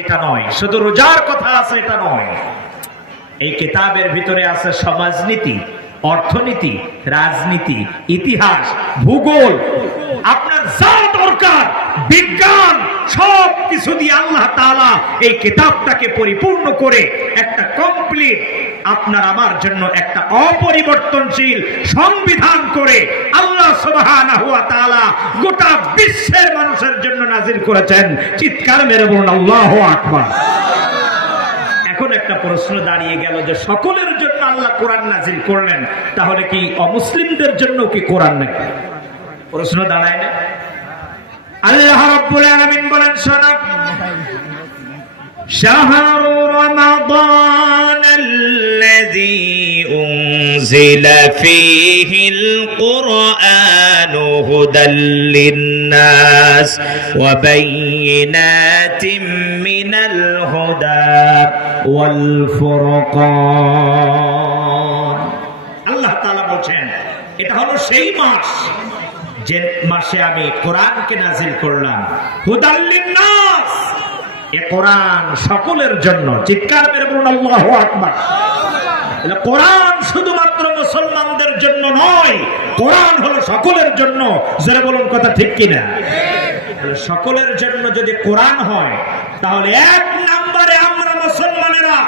এটা নয়। শুধু রোজার কথা আছে, এটা নয়। এই কিতাবের ভিতরে আছে সমাজনীতি, অর্থনীতি, রাজনীতি, ইতিহাস, ভূগোল। আপনার যা দরকার, বিজ্ঞান, সব কিছু দিয়ে আল্লাহ তাআলা এই কিতাবটাকে পরিপূর্ণ করে একটা কমপ্লিট আপনার আমার জন্য একটা অপরিবর্তনশীল সংবিধান করে সুবহানাহু ওয়া তাআলা গোটা বিশ্বের মানুষের জন্য নাজিল করেছেন চিৎকার মেরে বলুন আল্লাহু আকবার এখন একটা প্রশ্ন দাঁড়িয়ে গেল যে সকলের জন্য আল্লাহ কোরআন নাজিল করলেন তাহলে কি অমুসলিমদের জন্য কি কোরআন নাকি প্রশ্ন দাঁড়ায় না আল্লাহ রাব্বুল আলামিন বলেন শোনো شهر رمضان الذي أنزل فيه القرآن هدى للناس وبينات من الهدى والفرقان আল্লাহ তাআলা বলছেন এটা হলো সেই মাস যে মাসে আমি কোরআনকে নাজিল করলাম হুদাল্লিন নাস এ কোরআন সকলের জন্য চিৎকার মেরে বলুন আল্লাহু আকবার তাহলে কোরআন শুধুমাত্র মুসলমানদের জন্য নয়, কোরআন হলো সকলের জন্য। যারা বলুন কথা ঠিক কিনা? সকলের জন্য যদি কোরআন হয়, তাহলে এক নম্বরে আমরা মুসলমানেরা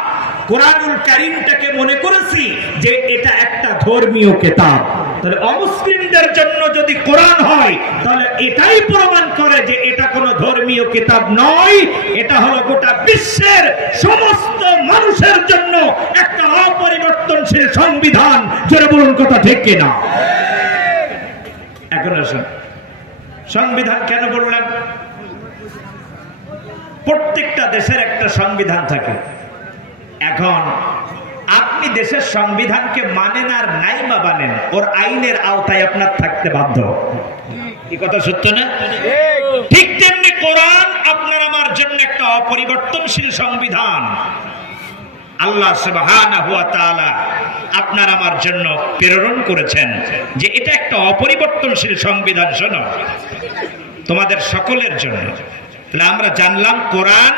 কোরআনুল কারিমটাকে মনে করেছি যে এটা একটা ধর্মীয় কেতাব। তাহলে অমুসলিমদের জন্য যদি কোরআন হয়, তাহলে এটাই প্রমাণ করে যে এটা কোনো ধর্মীয় কিতাব নয়, এটা হলো গোটা বিশ্বের সমস্ত মানুষের জন্য অপরিবর্তনশীল সংবিধান যেটা বলুন কথা ঠিক কিনা? এখন আসুন। সংবিধান কেন বললাম প্রত্যেকটা দেশের একটা সংবিধান থাকে। এখন আপনি দেশের সংবিধানকে মানেন আর নাই বা মানেন ওর আইনের আওতায় আপনার থাকতে বাধ্য। এই কথা সত্য না? ঠিক তেমনি কোরআন আপনার আমার জন্য একটা অপরিবর্তনশীল সংবিধান। আল্লাহ আপনার আমার জন্য প্রেরণ করেছেন যে এটা একটা অপরিবর্তনশীল সংবিধান, শোনো। তোমাদের সকলের জন্য। তাহলে আমরা জানলাম কোরআন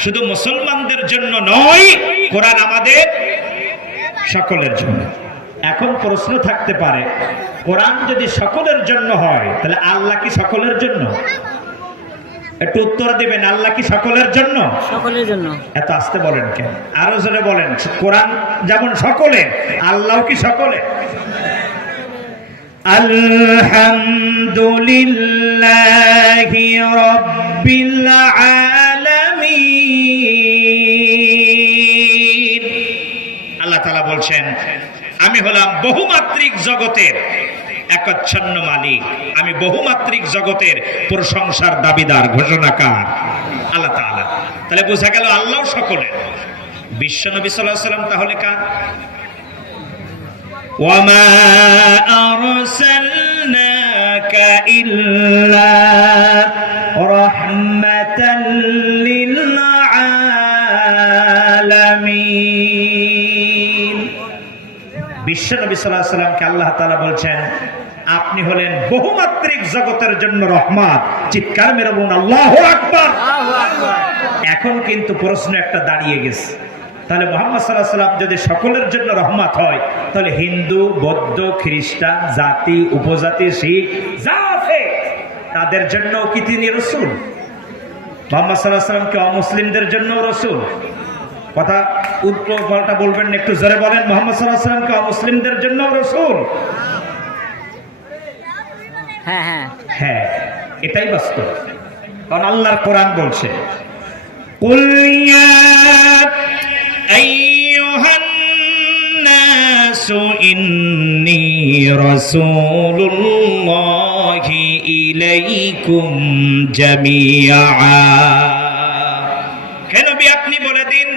শুধু মুসলমানদের জন্য নয়, কোরআন আমাদের সকলের জন্য। এখন প্রশ্ন থাকতে পারে, কোরআন যদি সকলের জন্য হয়, তাহলে আল্লাহ কি সকলের জন্য? একটু উত্তর দিবেন আল্লাহ কি সকলের জন্য? সকলের জন্য। এত আসতে বলেন কেন? আরও জোরে বলেন কোরআন যেমন সকলে আল্লাহ কি সকলে? আলহামদুলিল্লাহ রব্বিল আলামিন। আল্লাহ তাআলা বলছেন আমি হলাম বহুমাত্রিক জগতের একচ্ছন্ন মালিক। আমি বহুমাত্রিক জগতের প্রশংসার দাবিদার, ঘোষণাকার। আল্লাহ তাআলা। তাহলে বোঝা গেল আল্লাহ সকলের। বিশ্ব নবী আলাইহি সাল্লাম তাহলে কার? আরসালনাকা ইল্লা রাহমাতাল লিল আলামিন। বিশ্ব নবী আলাইহি সাল্লামকে আল্লাহ তাআলা বলছেন আপনি হলেন বহুমাত্রিক জগতের জন্য রহমত চিৎকার মেরে বলুন আল্লাহু আকবার। এখন কিন্তু প্রশ্ন একটা দাঁড়িয়ে গেছে। তাহলে মোহাম্মদ সাল্লাহ সাল্লাম যদি সকলের জন্য রহমত হয় তাহলে হিন্দু বৌদ্ধ খ্রিস্টান জাতি উপজাতি শিখ যা আছে তাদের জন্য কি তিনি রসুল? মোহাম্মদ সাল্লাহ সাল্লাম কি অমুসলিমদের জন্য রসুল? কথা উত্তর পাল্টা বলবেন একটু জোরে বলেন মোহাম্মদ সাল্লাহ সাল্লাম কি অমুসলিমদের জন্য রসুল? হ্যাঁ হ্যাঁ হ্যাঁ এটাই বাস্তব কারণ আল্লাহর কোরআন বলছে قل يا أيها الناس إني رسول الله إليكم جميعا কেন নবী আপনি বলে দিন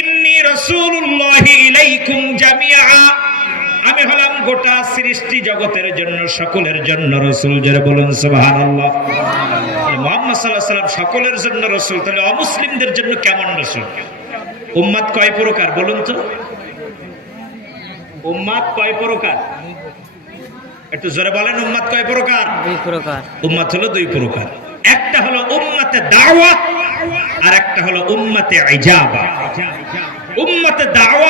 ইন্নি রাসূলুল্লাহ ইলাইকুম জামিআ আমি হলাম গোটা সৃষ্টি জগতের জন্য সকলের জন্য রসুল যারা বলুন সুবহানাল্লাহ। মোহাম্মদ সাল্লাহ সাল্লাম সকলের জন্য রসুল তাহলে অমুসলিমদের জন্য কেমন রসুল? উম্মাদ কয় প্রকার বলুন তো? উম্মাদ কয় প্রকার? একটু জোরে বলেন উম্মাদ কয় প্রকার? দুই প্রকার। উম্মাত হলো দুই প্রকার। একটা হলো উম্মাতে দাওয়াত আর একটা হলো উম্মতে ইজাবা। উম্মতে দাওয়া